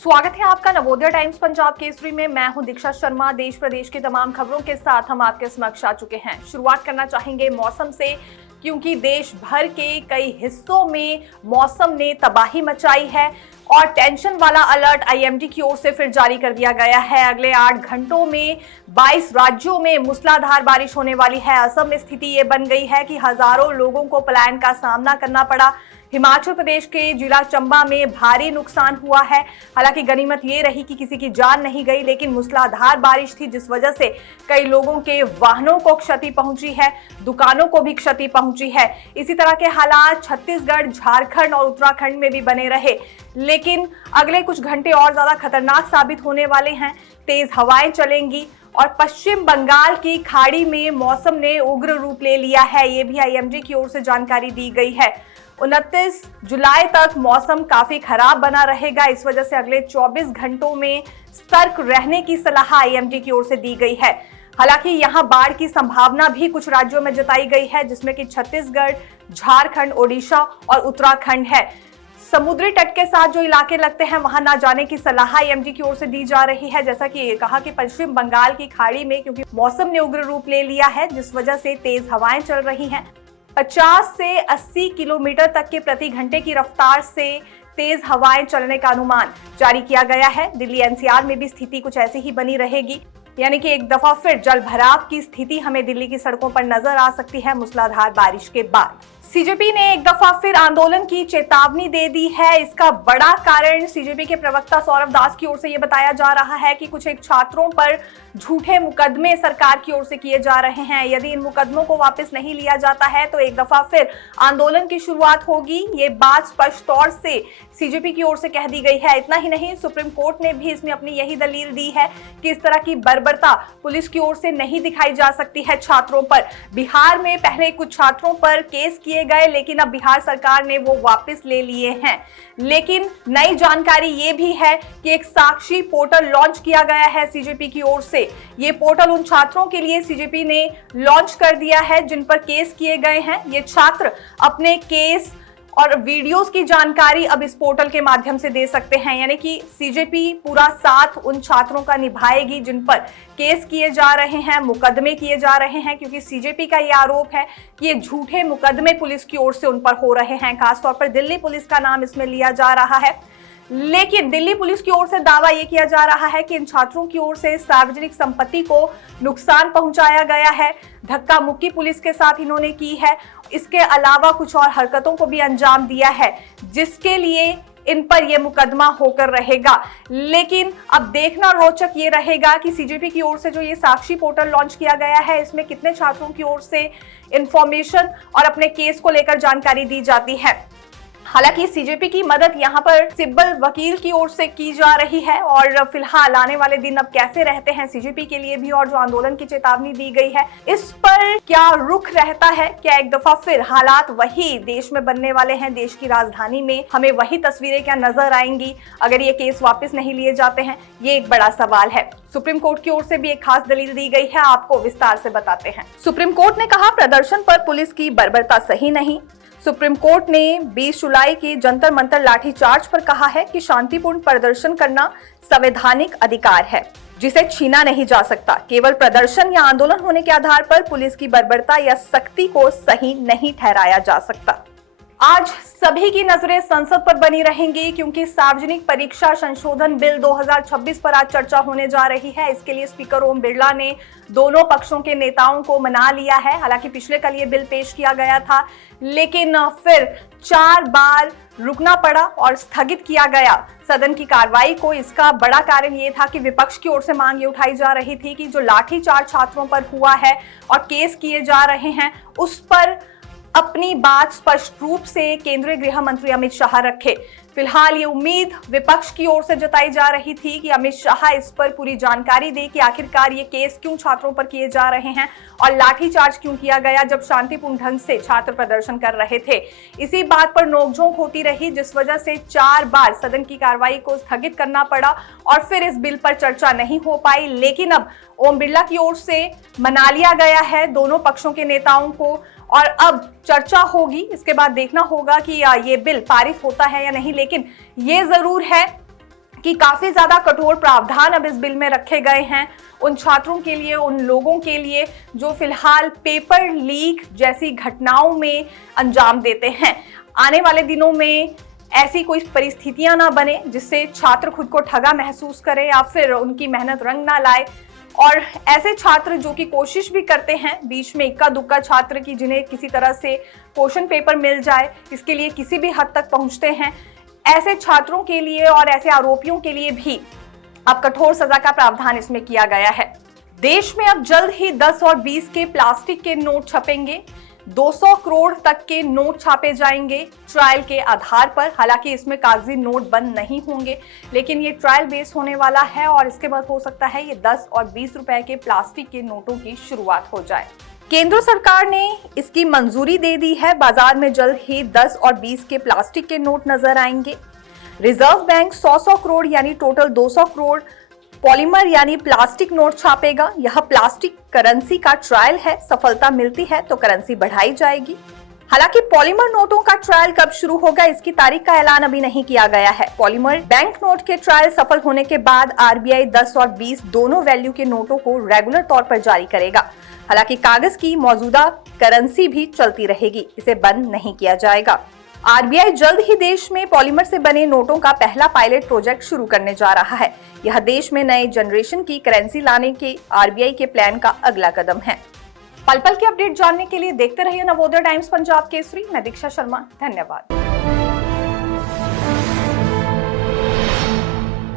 स्वागत है आपका नवोदय टाइम्स पंजाब केसरी में। मैं हूं दीक्षा शर्मा। देश प्रदेश की तमाम खबरों के साथ हम आपके समक्ष आ चुके हैं। शुरुआत करना चाहेंगे मौसम से, क्योंकि देश भर के कई हिस्सों में मौसम ने तबाही मचाई है और टेंशन वाला अलर्ट आईएमडी की ओर से फिर जारी कर दिया गया है। अगले 8 घंटों में 22 राज्यों में मूसलाधार बारिश होने वाली है। असम में स्थिति ये बन गई है कि हजारों लोगों को पलायन का सामना करना पड़ा। हिमाचल प्रदेश के जिला चंबा में भारी नुकसान हुआ है। हालांकि गनीमत ये रही कि किसी की जान नहीं गई, लेकिन मूसलाधार बारिश थी जिस वजह से कई लोगों के वाहनों को क्षति पहुंची है, दुकानों को भी क्षति पहुंची है। इसी तरह के हालात छत्तीसगढ़, झारखंड और उत्तराखंड में भी बने रहे, लेकिन अगले कुछ घंटे और ज्यादा खतरनाक साबित होने वाले हैं। तेज हवाएं चलेंगी और पश्चिम बंगाल की खाड़ी में मौसम ने उग्र रूप ले लिया है। ये भी आईएमडी की ओर से जानकारी दी गई है। 29 जुलाई तक मौसम काफी खराब बना रहेगा। इस वजह से अगले 24 घंटों में सतर्क रहने की सलाह आईएमडी की ओर से दी गई है। हालांकि यहां बाढ़ की संभावना भी कुछ राज्यों में जताई गई है, जिसमें कि छत्तीसगढ़, झारखंड, ओडिशा और उत्तराखंड है। समुद्री तट के साथ जो इलाके लगते हैं वहां ना जाने की सलाह आईएमडी की ओर से दी जा रही है। जैसा कि कहा कि पश्चिम बंगाल की खाड़ी में क्योंकि मौसम ने उग्र रूप ले लिया है, जिस वजह से तेज हवाएं चल रही हैं। 50 से 80 किलोमीटर तक के प्रति घंटे की रफ्तार से तेज हवाएं चलने का अनुमान जारी किया गया है। दिल्ली एनसीआर में भी स्थिति कुछ ऐसी ही बनी रहेगी, यानी कि एक दफा फिर जल भराव की स्थिति हमें दिल्ली की सड़कों पर नजर आ सकती है मूसलाधार बारिश के बाद। सीजेपी ने एक दफा फिर आंदोलन की चेतावनी दे दी है। इसका बड़ा कारण सीजेपी के प्रवक्ता सौरभ दास की ओर से यह बताया जा रहा है कि कुछ एक छात्रों पर झूठे मुकदमे सरकार की ओर से किए जा रहे हैं। यदि इन मुकदमों को वापस नहीं लिया जाता है तो एक दफा फिर आंदोलन की शुरुआत होगी। ये बात स्पष्ट तौर से सीजेपी की ओर से कह दी गई है। इतना ही नहीं, सुप्रीम कोर्ट ने भी इसमें अपनी यही दलील दी है कि इस तरह की बर्बरता पुलिस की ओर से नहीं दिखाई जा सकती है छात्रों पर। बिहार में पहले कुछ छात्रों पर केस किए गए, लेकिन अब बिहार सरकार ने वो वापस ले लिए हैं। लेकिन नई जानकारी ये भी है कि एक साक्षी पोर्टल लॉन्च किया गया है सीजेपी की ओर से। ये पोर्टल उन छात्रों के लिए सीजेपी ने लॉन्च कर दिया है जिन पर केस किए गए हैं। ये छात्र अपने केस और वीडियोस की जानकारी अब इस पोर्टल के माध्यम से दे सकते हैं, यानी कि सीजेपी पूरा साथ उन छात्रों का निभाएगी जिन पर केस किए जा रहे हैं, मुकदमे किए जा रहे हैं, क्योंकि सीजेपी का ये आरोप है कि ये झूठे मुकदमे पुलिस की ओर से उन पर हो रहे हैं। खासतौर पर दिल्ली पुलिस का नाम इसमें लिया जा रहा है। लेकिन दिल्ली पुलिस की ओर से दावा यह किया जा रहा है कि इन छात्रों की ओर से सार्वजनिक संपत्ति को नुकसान पहुंचाया गया है। धक्का मुक्की पुलिस के साथ इन्होंने की है। इसके अलावा कुछ और हरकतों को भी अंजाम दिया है, जिसके लिए इन पर यह मुकदमा होकर रहेगा। लेकिन अब देखना रोचक ये रहेगा कि सीजेपी की ओर से जो ये साक्षी पोर्टल लॉन्च किया गया है, इसमें कितने छात्रों की ओर से इंफॉर्मेशन और अपने केस को लेकर जानकारी दी जाती है। हालांकि सीजेपी की मदद यहां पर सिब्बल वकील की ओर से की जा रही है और फिलहाल आने वाले दिन अब कैसे रहते हैं सीजेपी के लिए भी, और जो आंदोलन की चेतावनी दी गई है इस पर क्या रुख रहता है। क्या एक दफा फिर हालात वही देश में बनने वाले हैं, देश की राजधानी में हमें वही तस्वीरें क्या नजर आएंगी अगर ये केस वापस नहीं लिए जाते हैं, ये एक बड़ा सवाल है। सुप्रीम कोर्ट की ओर से भी एक खास दलील दी गई है, आपको विस्तार से बताते हैं। सुप्रीम कोर्ट ने कहा प्रदर्शन पर पुलिस की बर्बरता सही नहीं। सुप्रीम कोर्ट ने 20 जुलाई के जंतर मंतर लाठीचार्ज पर कहा है कि शांतिपूर्ण प्रदर्शन करना संवैधानिक अधिकार है, जिसे छीना नहीं जा सकता। केवल प्रदर्शन या आंदोलन होने के आधार पर पुलिस की बर्बरता या सख्ती को सही नहीं ठहराया जा सकता। आज सभी की नजरें संसद पर बनी रहेंगी, क्योंकि सार्वजनिक परीक्षा संशोधन बिल 2026 पर आज चर्चा होने जा रही है। इसके लिए स्पीकर ओम बिरला ने दोनों पक्षों के नेताओं को मना लिया है। हालांकि पिछले कल ये बिल पेश किया गया था, लेकिन फिर 4 बार रुकना पड़ा और स्थगित किया गया सदन की कार्रवाई को। इसका बड़ा कारण ये था कि विपक्ष की ओर से मांग ये उठाई जा रही थी कि जो लाठीचार्ज छात्रों पर हुआ है और केस किए जा रहे हैं, उस पर अपनी बात स्पष्ट रूप से केंद्रीय गृह मंत्री अमित शाह रखे। फिलहाल ये उम्मीद विपक्ष की ओर से जताई जा रही थी कि अमित शाह इस पर पूरी जानकारी दे कि आखिरकार ये केस क्यों छात्रों पर किए जा रहे हैं और लाठीचार्ज क्यों किया गया जब शांतिपूर्ण ढंग से छात्र प्रदर्शन कर रहे थे। इसी बात पर नोकझोंक होती रही, जिस वजह से 4 बार सदन की कार्रवाई को स्थगित करना पड़ा और फिर इस बिल पर चर्चा नहीं हो पाई। लेकिन अब ओम बिरला की ओर से मना लिया गया है दोनों पक्षों के नेताओं को और अब चर्चा होगी। इसके बाद देखना होगा कि ये बिल पारित होता है या नहीं। लेकिन ये जरूर है कि काफी ज्यादा कठोर प्रावधान अब इस बिल में रखे गए हैं उन छात्रों के लिए, उन लोगों के लिए जो फिलहाल पेपर लीक जैसी घटनाओं में अंजाम देते हैं। आने वाले दिनों में ऐसी कोई परिस्थितियां ना बने जिससे छात्र खुद को ठगा महसूस करे या फिर उनकी मेहनत रंग ना लाए। और ऐसे छात्र जो कि कोशिश भी करते हैं, बीच में इक्का दुक्का छात्र की जिन्हें किसी तरह से क्वेश्चन पेपर मिल जाए, इसके लिए किसी भी हद तक पहुंचते हैं, ऐसे छात्रों के लिए और ऐसे आरोपियों के लिए भी अब कठोर सजा का प्रावधान इसमें किया गया है। देश में अब जल्द ही 10 और 20 के प्लास्टिक के नोट छपेंगे। 200 करोड़ तक के नोट छापे जाएंगे ट्रायल के आधार पर। हालांकि इसमें कागजी नोट बंद नहीं होंगे, लेकिन ये ट्रायल बेस होने वाला है और इसके बाद हो सकता है ये 10 और 20 रुपए के प्लास्टिक के नोटों की शुरुआत हो जाए। केंद्र सरकार ने इसकी मंजूरी दे दी है। बाजार में जल्द ही 10 और 20 के प्लास्टिक के नोट नजर आएंगे। रिजर्व बैंक 100 करोड़ यानी टोटल 200 करोड़ पॉलीमर यानी प्लास्टिक नोट छापेगा। यह प्लास्टिक करेंसी का ट्रायल है। सफलता मिलती है तो करेंसी बढ़ाई जाएगी। हालांकि पॉलीमर नोटों का ट्रायल कब शुरू होगा, इसकी तारीख का ऐलान अभी नहीं किया गया है। पॉलीमर बैंक नोट के ट्रायल सफल होने के बाद आरबीआई 10 और 20 दोनों वैल्यू के नोटों को रेगुलर तौर पर जारी करेगा। हालांकि कागज की मौजूदा करेंसी भी चलती रहेगी, इसे बंद नहीं किया जाएगा। आरबीआई जल्द ही देश में पॉलीमर से बने नोटों का पहला पायलट प्रोजेक्ट शुरू करने जा रहा है। यह देश में नए जनरेशन की करेंसी लाने के आरबीआई के प्लान का अगला कदम है। पल पल के अपडेट जानने के लिए देखते रहिए नवोदय टाइम्स पंजाब केसरी। मैं दीक्षा शर्मा, धन्यवाद।